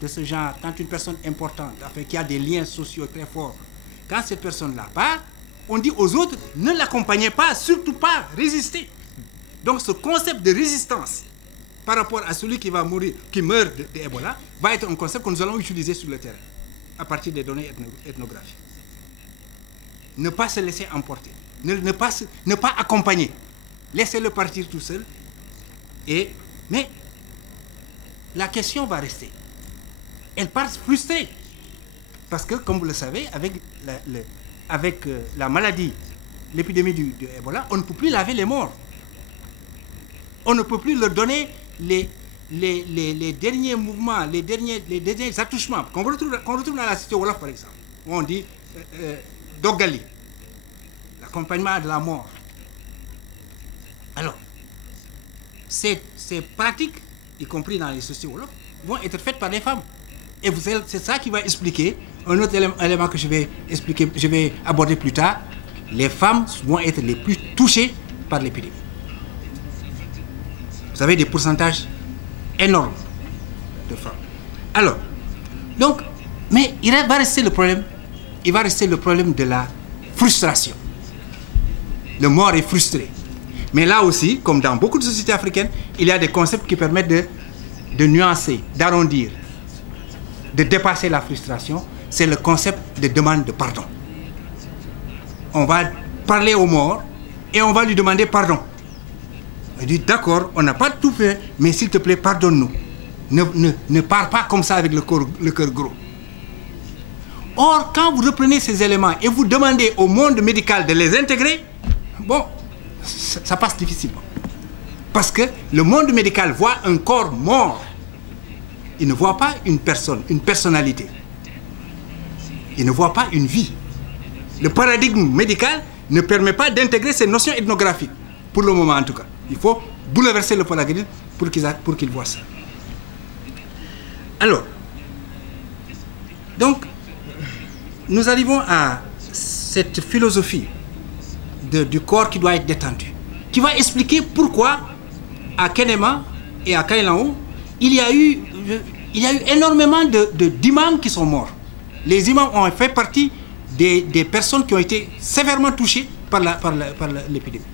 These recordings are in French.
de ce genre, quand une personne importante, enfin, qui a des liens sociaux très forts, quand cette personne-là part, on dit aux autres, ne l'accompagnez pas, surtout pas, résistez. Donc ce concept de résistance par rapport à celui qui va mourir, qui meurt d'Ebola, va être un concept que nous allons utiliser sur le terrain, à partir des données ethnographiques. Ne pas se laisser emporter, ne pas accompagner, laissez-le partir tout seul. Mais la question va rester. Elle part frustrée. Parce que, comme vous le savez, avec la maladie, l'épidémie de Ebola, on ne peut plus laver les morts. On ne peut plus leur donner les derniers mouvements, les derniers attouchements qu'on retrouve dans la cité Wolof, par exemple, où on dit Dogali, l'accompagnement de la mort. Alors, ces pratiques, y compris dans les sociétés Wolof, vont être faites par les femmes. Et c'est ça qui va expliquer un autre élément que je vais aborder plus tard. Les femmes vont être les plus touchées par l'épidémie. Vous avez des pourcentages énormes de femmes. Alors, donc, mais il va rester le problème. Il va rester le problème de la frustration. Le mort est frustré. Mais là aussi, comme dans beaucoup de sociétés africaines, il y a des concepts qui permettent de nuancer, d'arrondir, de dépasser la frustration. C'est le concept de demande de pardon. On va parler au mort et on va lui demander pardon. Il dit, d'accord, on n'a pas tout fait, mais s'il te plaît, pardonne-nous. Ne pars pas comme ça avec le cœur gros. Or, quand vous reprenez ces éléments et vous demandez au monde médical de les intégrer, bon, ça passe difficilement. Parce que le monde médical voit un corps mort. Il ne voit pas une personne, une personnalité. Il ne voit pas une vie. Le paradigme médical ne permet pas d'intégrer ces notions ethnographiques. Pour le moment, en tout cas. Il faut bouleverser le paradigme pour qu'ils voient ça. Alors, donc, nous arrivons à cette philosophie du corps qui doit être détendu, qui va expliquer pourquoi à Kenema et à Kailanho, il y a eu énormément d'imams qui sont morts. Les imams ont fait partie des personnes qui ont été sévèrement touchées par l'épidémie.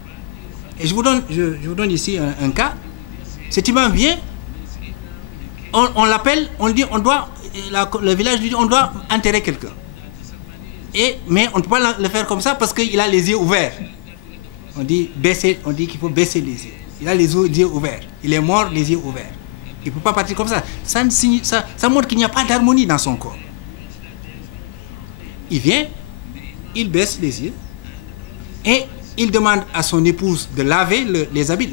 Et je vous donne ici un cas. Cet imam vient, on l'appelle, on dit, le village lui dit, on doit enterrer quelqu'un. Mais on ne peut pas le faire comme ça parce qu'il a les yeux ouverts. On dit qu'il faut baisser les yeux. Il a les yeux ouverts. Il est mort, les yeux ouverts. Il ne peut pas partir comme ça. Ça montre qu'il n'y a pas d'harmonie dans son corps. Il vient, il baisse les yeux et il demande à son épouse de laver les habits.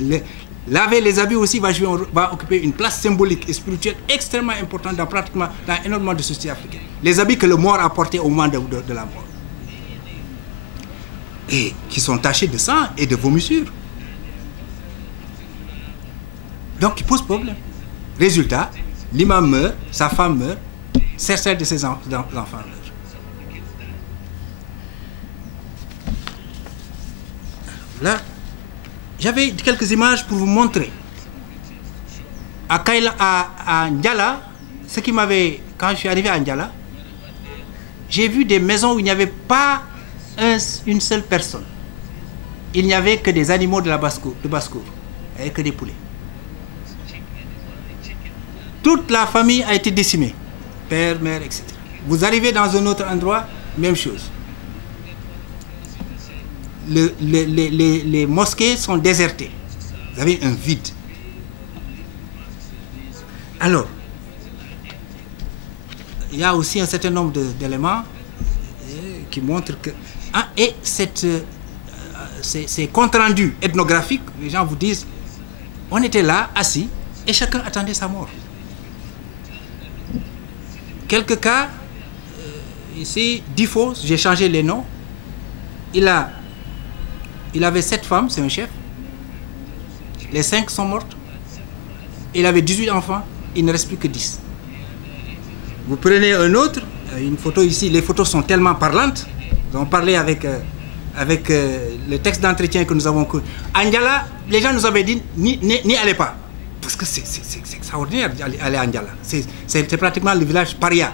Laver les habits aussi va occuper une place symbolique et spirituelle extrêmement importante dans énormément de sociétés africaines. Les habits que le mort a portés au moment de la mort. Et qui sont tachés de sang et de vomissures. Donc, il pose problème. Résultat, l'imam meurt, sa femme meurt, certains de ses enfants meurent. Là, j'avais quelques images pour vous montrer. À Ndiala, ce qui m'avait, quand je suis arrivé à Ndiala, j'ai vu des maisons où il n'y avait pas une seule personne. Il n'y avait que des animaux de basse-cour, et que des poulets. Toute la famille a été décimée, père, mère, etc. Vous arrivez dans un autre endroit, même chose. Les mosquées sont désertées. Vous avez un vide. Alors, il y a aussi un certain nombre d'éléments qui montrent que... et ces comptes rendus ethnographiques, les gens vous disent, on était là, assis, et chacun attendait sa mort. Quelques cas, ici, Difo, j'ai changé les noms, il avait 7 femmes, c'est un chef. Les 5 sont mortes. Il avait 18 enfants, il ne reste plus que 10. Vous prenez un autre, une photo ici, les photos sont tellement parlantes. Nous avons parlé avec le texte d'entretien que nous avons connu. À Ndiala, les gens nous avaient dit, n'y allez pas. parce que c'est extraordinaire aller à Ndiala. C'est pratiquement le village paria,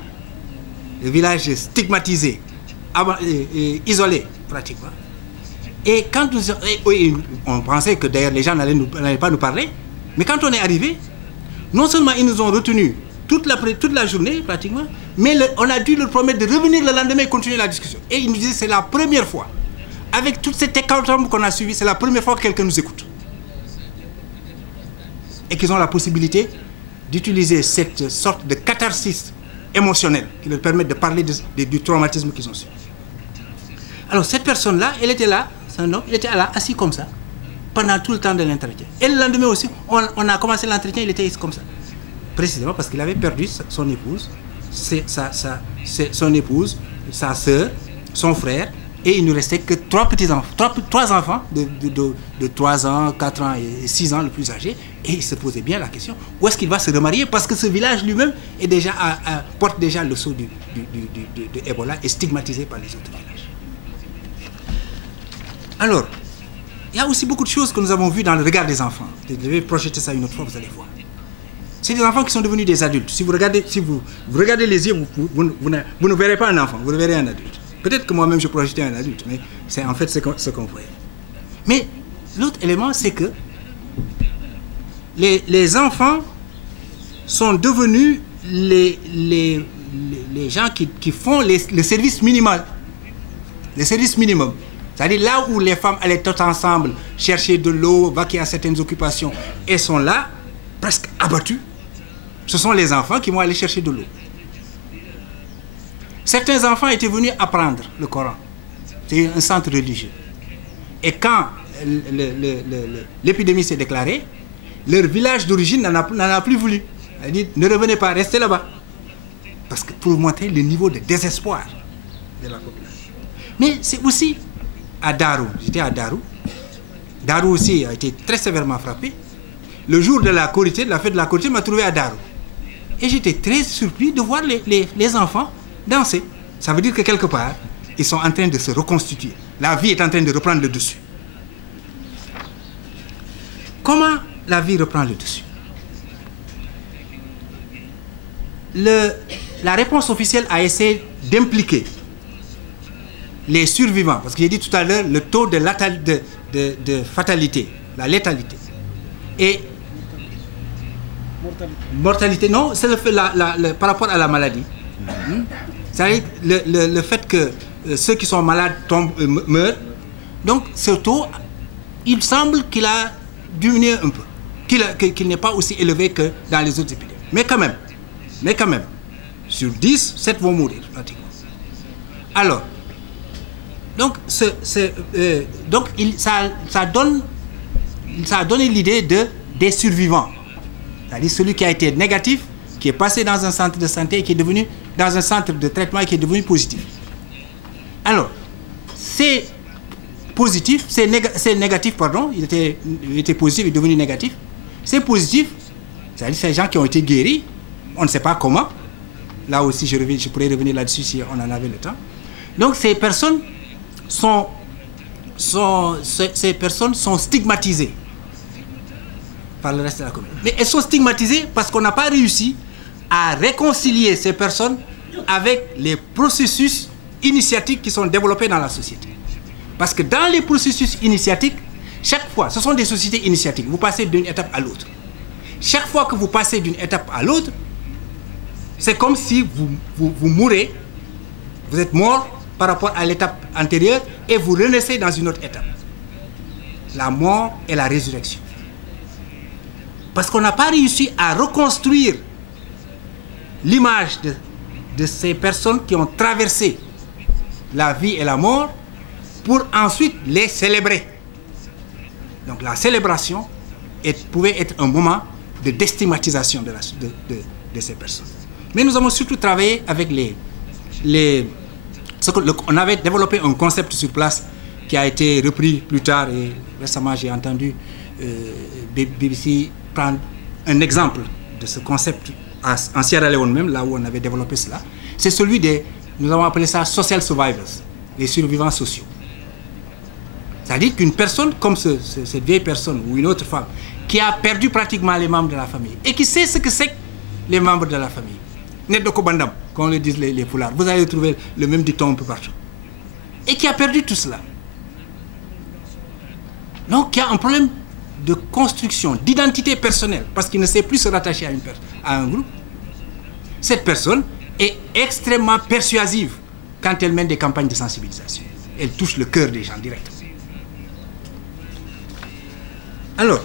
le village stigmatisé, isolé pratiquement. Et quand on pensait que d'ailleurs les gens n'allaient pas nous parler, mais quand on est arrivé, non seulement ils nous ont retenus toute la journée pratiquement, mais on a dû leur promettre de revenir le lendemain et continuer la discussion. Et ils nous disaient c'est la première fois, avec toute cette hécatombe qu'on a suivi, c'est la première fois que quelqu'un nous écoute. Et qu'ils ont la possibilité d'utiliser cette sorte de catharsis émotionnelle qui leur permet de parler du traumatisme qu'ils ont subi. Alors cette personne-là, elle était là, c'est un homme, il était là, assis comme ça, pendant tout le temps de l'entretien. Et le lendemain aussi, on a commencé l'entretien, il était comme ça. Précisément parce qu'il avait perdu son épouse, son épouse, sa sœur, son frère, et il ne restait que trois enfants de 3 ans, 4 ans et 6 ans, le plus âgé. Et il se posait bien la question, où est-ce qu'il va se remarier? Parce que ce village lui-même est déjà porte déjà le sceau de Ebola et stigmatisé par les autres villages. Alors, il y a aussi beaucoup de choses que nous avons vues dans le regard des enfants. Je vais projeter ça une autre fois, vous allez voir. C'est des enfants qui sont devenus des adultes. Si vous regardez les yeux, vous ne verrez pas un enfant, vous verrez un adulte. Peut-être que moi-même je projetais un adulte, mais c'est en fait ce qu'on voyait. Mais l'autre élément, c'est que les enfants sont devenus les gens qui font le service minimal. Le service minimum. C'est-à-dire là où les femmes allaient toutes ensemble chercher de l'eau, vaquer à certaines occupations, et sont là, presque abattues. Ce sont les enfants qui vont aller chercher de l'eau. Certains enfants étaient venus apprendre le Coran. C'est un centre religieux. Et quand l'épidémie s'est déclarée, leur village d'origine n'en a plus voulu. Elle dit, ne revenez pas, restez là-bas. Parce que pour montrer le niveau de désespoir de la population. Mais c'est aussi à Darou. J'étais à Darou. Darou aussi a été très sévèrement frappé. Le jour de la Korité, de la fête de la Korité, m'a trouvé à Darou. Et j'étais très surpris de voir les enfants danser. Ça veut dire que quelque part, ils sont en train de se reconstituer. La vie est en train de reprendre le dessus. Comment la vie reprend le dessus? La réponse officielle a essayé d'impliquer les survivants, parce que j'ai dit tout à l'heure le taux de fatalité, la létalité. Et mortalité, non, c'est par rapport à la maladie. C'est-à-dire le fait que ceux qui sont malades meurent. Donc ce taux, il semble qu'il a diminué un peu, qu'il n'est pas aussi élevé que dans les autres épidémies. Mais quand même, sur 10, 7 vont mourir pratiquement. Alors, donc, ça a donné l'idée des survivants. C'est-à-dire celui qui a été négatif, qui est passé dans un centre de santé et qui est devenu dans un centre de traitement et qui est devenu positif. Alors, c'est négatif, pardon, il était positif, il est devenu négatif. C'est positif, c'est-à-dire ces gens qui ont été guéris, on ne sait pas comment. Là aussi, je pourrais revenir là-dessus si on en avait le temps. Donc, ces personnes sont stigmatisées par le reste de la communauté. Mais elles sont stigmatisées parce qu'on n'a pas réussi à réconcilier ces personnes avec les processus initiatiques qui sont développés dans la société. Parce que dans les processus initiatiques, chaque fois, ce sont des sociétés initiatiques, vous passez d'une étape à l'autre. Chaque fois que vous passez d'une étape à l'autre, c'est comme si vous mourrez, vous êtes mort par rapport à l'étape antérieure et vous renaissez dans une autre étape. La mort et la résurrection. Parce qu'on n'a pas réussi à reconstruire l'image de ces personnes qui ont traversé la vie et la mort pour ensuite les célébrer. Donc la célébration pouvait être un moment de déstigmatisation de ces personnes. Mais nous avons surtout travaillé avec on avait développé un concept sur place qui a été repris plus tard et récemment j'ai entendu BBC prendre un exemple de ce concept en Sierra Leone même, là où on avait développé cela. C'est celui nous avons appelé ça social survivors, les survivants sociaux. C'est-à-dire qu'une personne comme cette vieille personne ou une autre femme qui a perdu pratiquement les membres de la famille et qui sait ce que c'est que les membres de la famille. Net de Kobandam, comme le disent les Poulards. Vous allez trouver le même dicton un peu partout. Et qui a perdu tout cela. Donc, il y a un problème de construction, d'identité personnelle, parce qu'il ne sait plus se rattacher à un groupe. Cette personne est extrêmement persuasive quand elle mène des campagnes de sensibilisation. Elle touche le cœur des gens directement. Alors,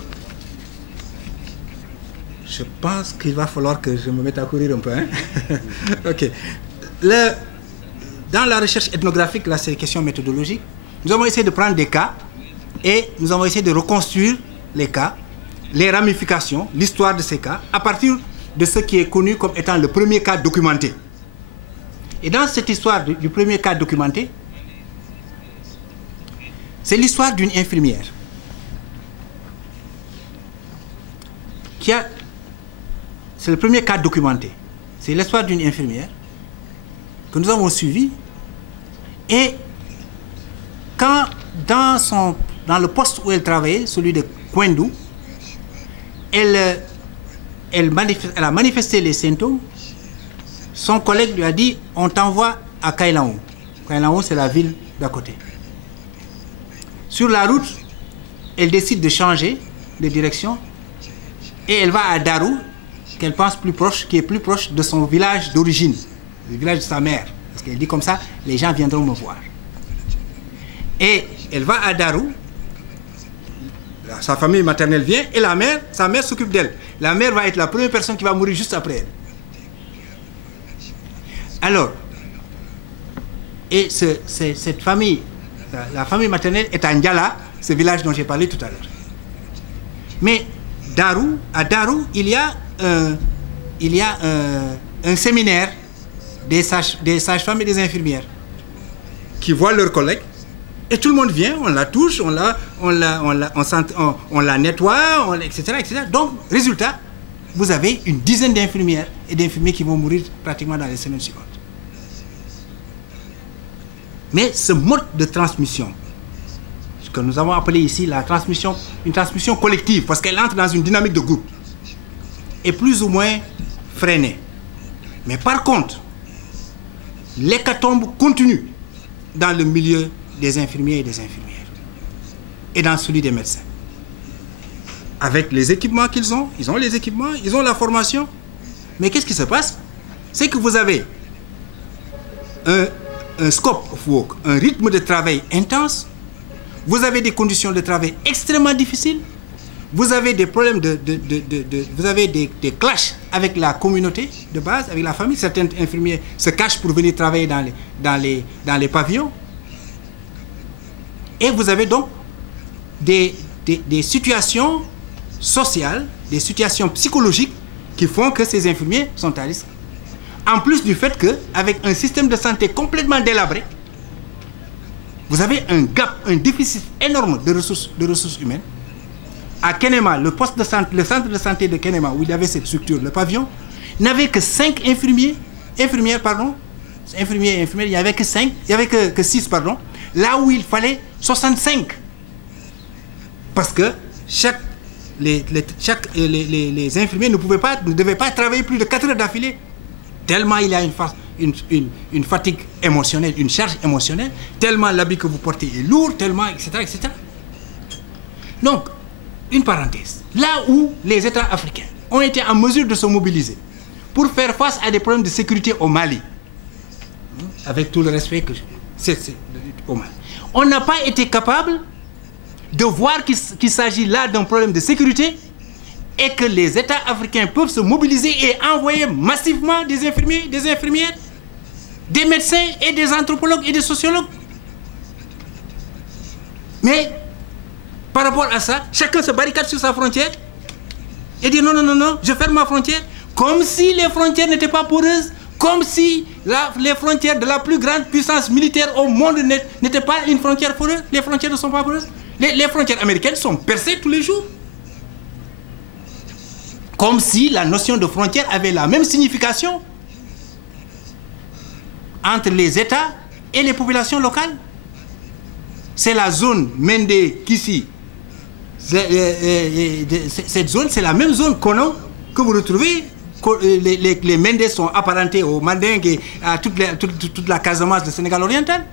je pense qu'il va falloir que je me mette à courir un peu. Hein? Ok. Dans la recherche ethnographique, là, c'est des questions méthodologiques. Nous avons essayé de prendre des cas et nous avons essayé de reconstruire les cas, les ramifications, l'histoire de ces cas, à partir de ce qui est connu comme étant le premier cas documenté. Et dans cette histoire du premier cas documenté, c'est l'histoire d'une infirmière c'est le premier cas documenté. C'est l'histoire d'une infirmière que nous avons suivie. Et quand dans le poste où elle travaillait, celui de Kwendou, elle a manifesté les symptômes. Son collègue lui a dit, on t'envoie à Kailaon. Kailaon, c'est la ville d'à côté. Sur la route, elle décide de changer de direction et elle va à Darou, qu'elle pense plus proche, qui est plus proche de son village d'origine, le village de sa mère. Parce qu'elle dit comme ça, les gens viendront me voir. Et elle va à Darou, sa famille maternelle vient, et sa mère s'occupe d'elle. La mère va être la première personne qui va mourir juste après elle. Alors, et cette famille, la famille maternelle est à Ndiala, ce village dont j'ai parlé tout à l'heure. Mais à Darou, il y a un séminaire des sages-femmes et des infirmières qui voient leurs collègues et tout le monde vient, on la touche, on la nettoie, etc., etc. Donc, résultat, vous avez une dizaine d'infirmières et d'infirmiers qui vont mourir pratiquement dans les semaines suivantes. Mais ce mode de transmission, ce que nous avons appelé ici une transmission collective, parce qu'elle entre dans une dynamique de groupe, est plus ou moins freinée. Mais par contre, l'hécatombe continue dans le milieu des infirmiers et des infirmières, et dans celui des médecins. Avec les équipements qu'ils ont, ils ont les équipements, ils ont la formation. Mais qu'est-ce qui se passe? C'est que vous avez un scope of work, un rythme de travail intense, vous avez des conditions de travail extrêmement difficiles, vous avez des problèmes vous avez des clashs avec la communauté de base, avec la famille. Certains infirmiers se cachent pour venir travailler dans les pavillons. Et vous avez donc des situations sociales, des situations psychologiques qui font que ces infirmiers sont à risque. En plus du fait qu'avec un système de santé complètement délabré, vous avez un gap, un déficit énorme de ressources humaines. À Kenema, le centre de santé de Kenema, où il y avait cette structure, le pavillon, n'avait que 5 infirmières, il n'y avait que 5, il n'y avait que 6, pardon, là où il fallait 65. Parce que les infirmiers ne devaient pas travailler plus de 4 heures d'affilée, tellement il y a une fatigue émotionnelle, une charge émotionnelle, tellement l'habit que vous portez est lourd, tellement, etc., etc. Donc, une parenthèse. Là où les États africains ont été en mesure de se mobiliser pour faire face à des problèmes de sécurité au Mali, avec tout le respect que c'est au Mali, on n'a pas été capable de voir qu'il s'agit là d'un problème de sécurité et que les États africains peuvent se mobiliser et envoyer massivement des infirmiers, des infirmières, des médecins et des anthropologues et des sociologues. Mais par rapport à ça, chacun se barricade sur sa frontière et dit non, non, non, non, je ferme ma frontière, comme si les frontières n'étaient pas poreuses, comme si les frontières de la plus grande puissance militaire au monde n'étaient pas une frontière poreuse. Les frontières ne sont pas poreuses. Les frontières américaines sont percées tous les jours. Comme si la notion de frontière avait la même signification entre les États et les populations locales. C'est la zone Mende-Kissi Cette zone, c'est la même zone que vous retrouvez. Les Mendes sont apparentés aux Mandingues et à toute la Casamance du Sénégal oriental.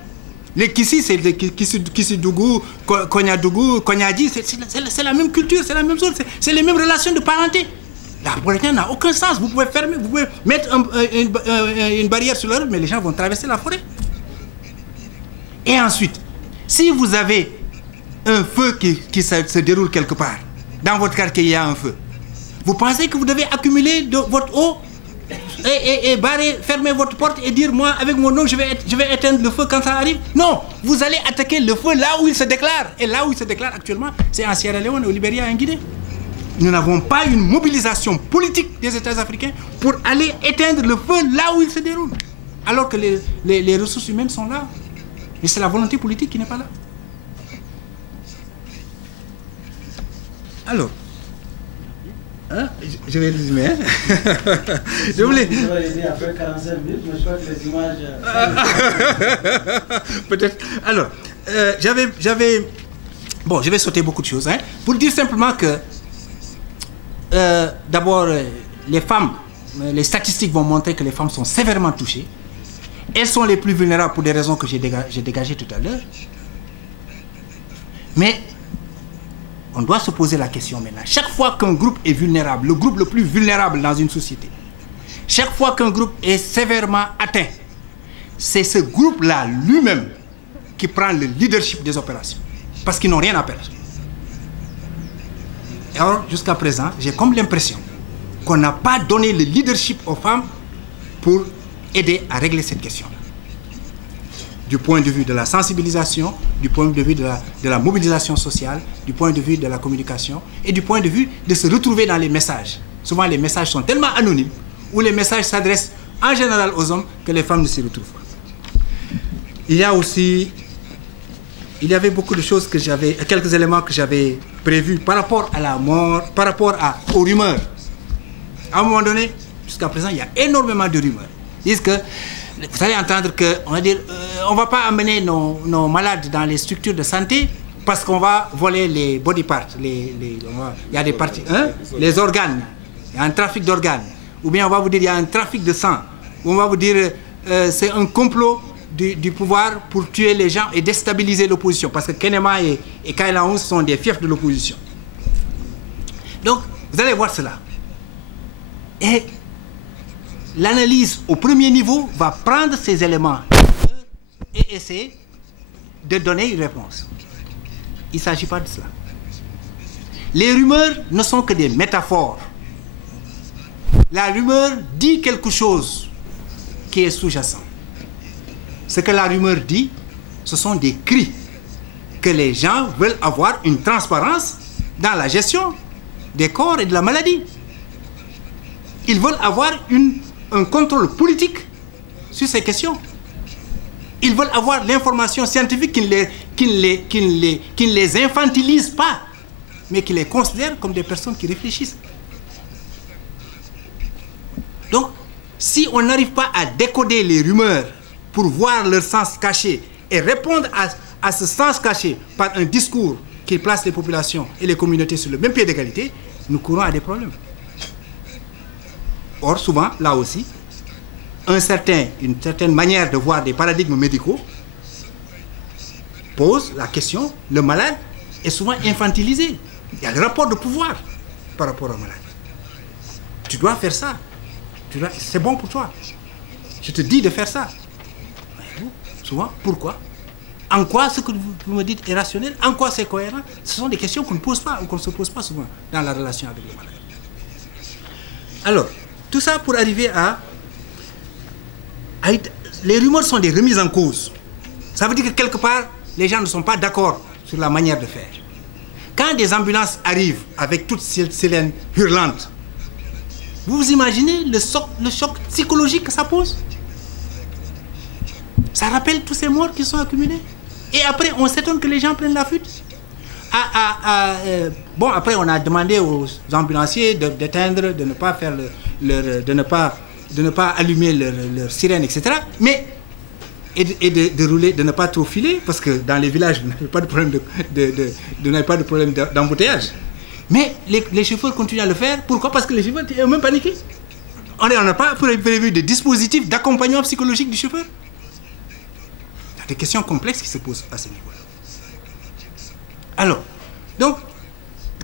Les Kissi, c'est les Kissi-Dougou, Kognadi, c'est la même culture, c'est la même zone, c'est les mêmes relations de parenté. La Mauritanie n'a aucun sens. Vous pouvez fermer, vous pouvez mettre une barrière sur la route, mais les gens vont traverser la forêt. Et ensuite, si vous avez un feu qui se déroule quelque part, dans votre quartier, il y a un feu, vous pensez que vous devez accumuler de votre eau et barrer, fermer votre porte et dire, moi, avec mon eau, je vais éteindre le feu quand ça arrive? Non, vous allez attaquer le feu là où il se déclare. Et là où il se déclare actuellement, c'est en Sierra Leone, au Libéria et en Guinée. Nous n'avons pas une mobilisation politique des États africains pour aller éteindre le feu là où il se déroule. Alors que les ressources humaines sont là. Et c'est la volonté politique qui n'est pas là. Alors, hein, je vais résumer. Hein. Je voulais... Après 45 minutes, mais je crois que les images... Peut-être. Alors, bon, je vais sauter beaucoup de choses. Hein, pour dire simplement que, d'abord, les femmes, les statistiques vont montrer que les femmes sont sévèrement touchées. Elles sont les plus vulnérables pour des raisons que j'ai dégagées tout à l'heure. Mais on doit se poser la question maintenant. Chaque fois qu'un groupe est vulnérable, le groupe le plus vulnérable dans une société, chaque fois qu'un groupe est sévèrement atteint, c'est ce groupe-là lui-même qui prend le leadership des opérations. Parce qu'ils n'ont rien à perdre. Et alors, jusqu'à présent, j'ai comme l'impression qu'on n'a pas donné le leadership aux femmes pour aider à régler cette question-là. Du point de vue de la sensibilisation, du point de vue de la mobilisation sociale, du point de vue de la communication et du point de vue de se retrouver dans les messages. Souvent, les messages sont tellement anonymes ou les messages s'adressent en général aux hommes que les femmes ne s'y retrouvent pas. Il y avait beaucoup de choses que quelques éléments que j'avais prévus par rapport à la mort, par rapport aux rumeurs. À un moment donné, jusqu'à présent, il y a énormément de rumeurs. Ils disent que, vous allez entendre qu'on va dire, on ne va pas amener nos malades dans les structures de santé parce qu'on va voler les body parts. Il y a des parties, hein, les organes. Il y a un trafic d'organes. Ou bien on va vous dire, il y a un trafic de sang. Ou on va vous dire, c'est un complot du pouvoir pour tuer les gens et déstabiliser l'opposition. Parce que Kenema et Kayla 11 sont des fiefs de l'opposition. Donc, vous allez voir cela. Et l'analyse au premier niveau va prendre ces éléments et essayer de donner une réponse. Il ne s'agit pas de cela. Les rumeurs ne sont que des métaphores. La rumeur dit quelque chose qui est sous-jacent. Ce que la rumeur dit, ce sont des cris que les gens veulent avoir une transparence dans la gestion des corps et de la maladie. Ils veulent avoir un contrôle politique sur ces questions. Ils veulent avoir l'information scientifique qui ne les infantilise pas, mais qui les considère comme des personnes qui réfléchissent. Donc, si on n'arrive pas à décoder les rumeurs pour voir leur sens caché et répondre à ce sens caché par un discours qui place les populations et les communautés sur le même pied d'égalité, nous courons à des problèmes. Or, souvent, là aussi, une certaine manière de voir des paradigmes médicaux pose la question, le malade est souvent infantilisé. Il y a le rapport de pouvoir par rapport au malade. Tu dois faire ça. C'est bon pour toi. Je te dis de faire ça. Souvent, pourquoi? En quoi ce que vous me dites est rationnel? En quoi c'est cohérent? Ce sont des questions qu'on ne pose pas ou qu'on ne se pose pas souvent dans la relation avec le malade. Alors, tout ça pour arriver à... Les rumeurs sont des remises en cause. Ça veut dire que quelque part, les gens ne sont pas d'accord sur la manière de faire. Quand des ambulances arrivent avec toutes ces sirènes hurlantes, vous imaginez le choc psychologique que ça pose? Ça rappelle tous ces morts qui sont accumulés. Et après, on s'étonne que les gens prennent la fuite. Bon, après, on a demandé aux ambulanciers d'éteindre, de ne pas faire de ne pas allumer leur sirène, etc. Mais et de rouler, de ne pas trop filer, parce que dans les villages, vous n'avez pas de problème d'embouteillage. Mais les chauffeurs continuent à le faire. Pourquoi? Parce que les chauffeurs sont même paniqués. On n'a pas prévu de dispositifs d'accompagnement psychologique du chauffeur. Il y a des questions complexes qui se posent à ce niveau-là. Alors, donc,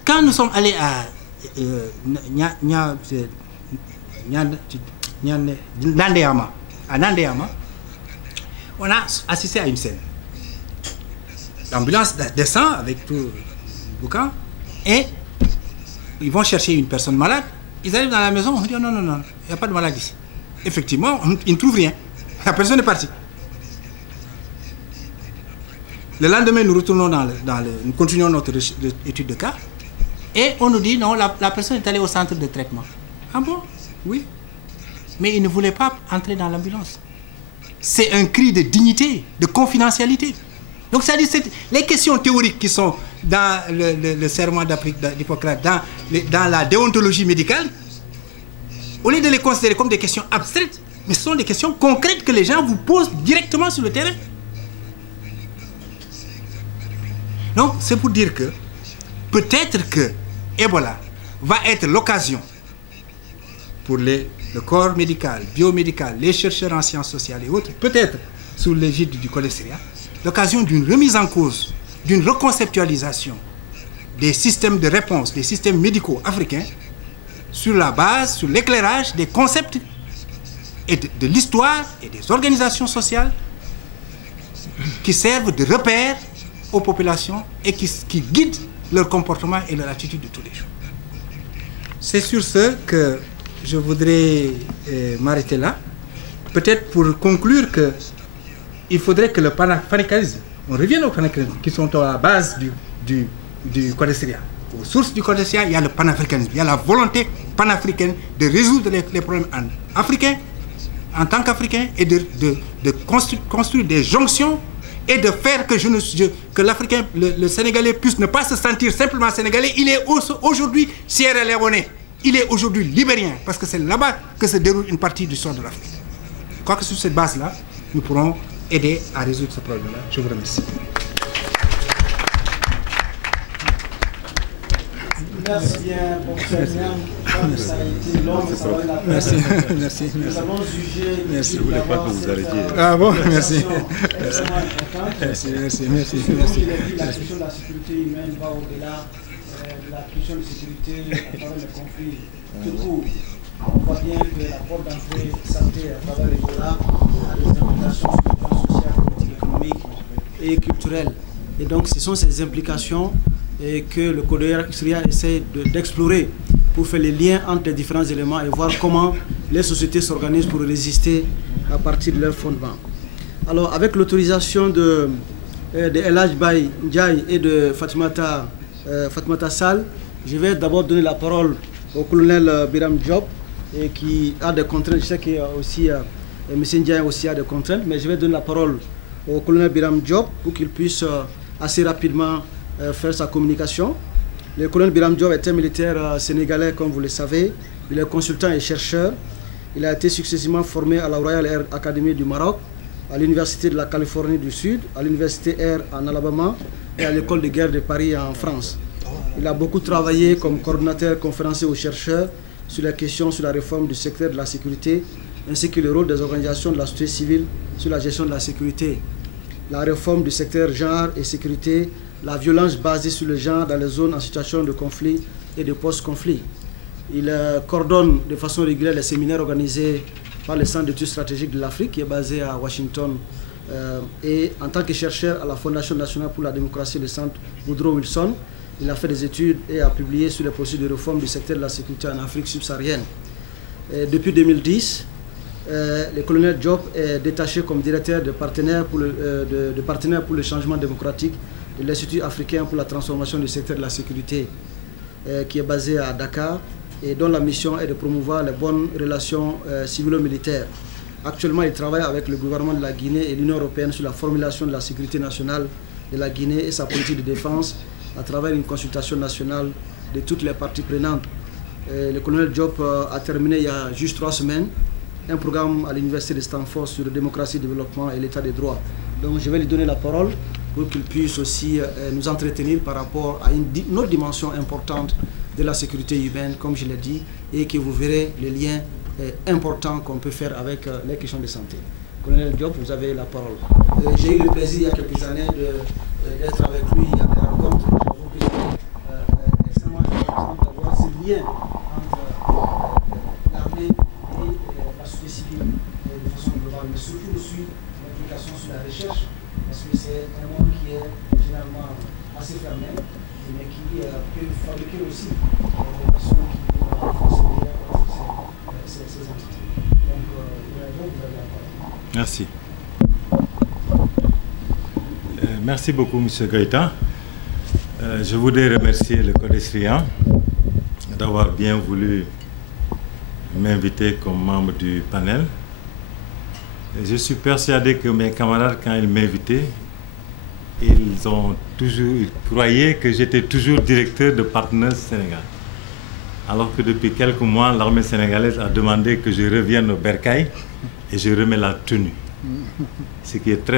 quand nous sommes allés à Nandeyama, on a assisté à une scène. L'ambulance descend avec tout le boucan et ils vont chercher une personne malade. Ils arrivent dans la maison, on dit non, il n'y a pas de malade ici. Effectivement, ils ne trouvent rien. La personne est partie. Le lendemain, nous retournons nous continuons notre étude de cas et on nous dit non, la personne est allée au centre de traitement. Ah bon? Oui. Mais il ne voulait pas entrer dans l'ambulance. C'est un cri de dignité, de confidentialité. Donc, c'est-à-dire les questions théoriques qui sont dans le serment d'Hippocrate, dans la déontologie médicale, au lieu de les considérer comme des questions abstraites, mais ce sont des questions concrètes que les gens vous posent directement sur le terrain. Donc, c'est pour dire que peut-être que Ebola va être l'occasion pour le corps médical, biomédical, les chercheurs en sciences sociales et autres, peut-être sous l'égide du Coleseria, l'occasion d'une remise en cause, d'une reconceptualisation des systèmes de réponse, des systèmes médicaux africains, sur la base, sur l'éclairage des concepts et de l'histoire et des organisations sociales qui servent de repères aux populations et qui guident leur comportement et leur attitude de tous les jours. C'est sur ce que je voudrais m'arrêter là. Peut-être pour conclure qu'il faudrait que le panafricanisme, on revienne aux panafricanisme qui sont à la base du Coleseria. Aux sources du Coleseria, il y a le panafricanisme, il y a la volonté panafricaine de résoudre les problèmes africains, en tant qu'Africains, et de construire des jonctions et de faire que l'Africain, le Sénégalais puisse ne pas se sentir simplement Sénégalais. Il est aujourd'hui Sierra Leone, il est aujourd'hui libérien, parce que c'est là-bas que se déroule une partie du sort de l'Afrique. Je crois que sur cette base-là, nous pourrons aider à résoudre ce problème-là. Je vous remercie. Merci bien, professeur Niang. Ça a été long, mais ça va la peine. Merci. Nous avons jugé. Merci. Je ne voulais pas que vous arrêtiez. Ah bon, merci. Merci. Merci. La question de la sécurité humaine va au-delà de la question de sécurité à travers le conflit. Du coup, on voit bien que la porte d'entrée santé à travers l'Ebola a des implications sur le plan social, politique, économique et culturel. Et donc, ce sont ces implications que le Coleseria essaie d'explorer pour faire les liens entre les différents éléments et voir comment les sociétés s'organisent pour résister à partir de leurs fondements. Alors, avec l'autorisation de El Hadj Baye Ndiaye et de Fatimata Sall, je vais d'abord donner la parole au colonel Biram Diop, qui a des contraintes. Je sais que aussi M. Ndiaye aussi a des contraintes, mais je vais donner la parole au colonel Biram Diop pour qu'il puisse assez rapidement faire sa communication. Le colonel Biram Diop est un militaire sénégalais, comme vous le savez. Il est consultant et chercheur. Il a été successivement formé à la Royal Air Academy du Maroc, à l'Université de la Californie du Sud, à l'Université Air en Alabama et à l'École de guerre de Paris en France. Il a beaucoup travaillé comme coordinateur conférencier aux chercheurs sur les questions sur la réforme du secteur de la sécurité, ainsi que le rôle des organisations de la société civile sur la gestion de la sécurité, la réforme du secteur genre et sécurité, la violence basée sur le genre dans les zones en situation de conflit et de post-conflit. Il coordonne de façon régulière les séminaires organisés par le Centre d'études stratégiques de l'Afrique, qui est basé à Washington. Et en tant que chercheur à la Fondation nationale pour la démocratie, le Centre Woodrow Wilson, il a fait des études et a publié sur les processus de réforme du secteur de la sécurité en Afrique subsaharienne. Depuis 2010, le colonel Diop est détaché comme directeur de partenaire pour le changement démocratique de l'Institut africain pour la transformation du secteur de la sécurité, qui est basé à Dakar et dont la mission est de promouvoir les bonnes relations civilo-militaires. Actuellement, il travaille avec le gouvernement de la Guinée et l'Union européenne sur la formulation de la sécurité nationale de la Guinée et sa politique de défense à travers une consultation nationale de toutes les parties prenantes. Le colonel Diop a terminé il y a juste 3 semaines un programme à l'université de Stanford sur la démocratie, le développement et l'état des droits. Donc je vais lui donner la parole pour qu'il puisse aussi nous entretenir par rapport à une autre dimension importante de la sécurité humaine, comme je l'ai dit, et que vous verrez les liens importants qu'on peut faire avec les questions de santé. Colonel Diop, vous avez la parole. J'ai eu le plaisir il y a quelques années d'être avec lui à des rencontres. J'avoue que c'est extrêmement important d'avoir ce lien entre l'armée et la société civile de façon globale, mais surtout aussi l'implication sur la recherche, parce que c'est un monde qui est finalement assez fermé, mais qui peut fabriquer aussi des personnes qui peuvent renforcer ces entités. Donc, vous avez la parole. Merci. Merci beaucoup, M. Goïta. Je voudrais remercier le Codesrian d'avoir bien voulu m'inviter comme membre du panel. Je suis persuadé que mes camarades, quand ils m'invitaient, ils croyaient que j'étais toujours directeur de Partners Sénégal. Alors que depuis quelques mois, l'armée sénégalaise a demandé que je revienne au bercail et je remets la tenue. Ce qui est très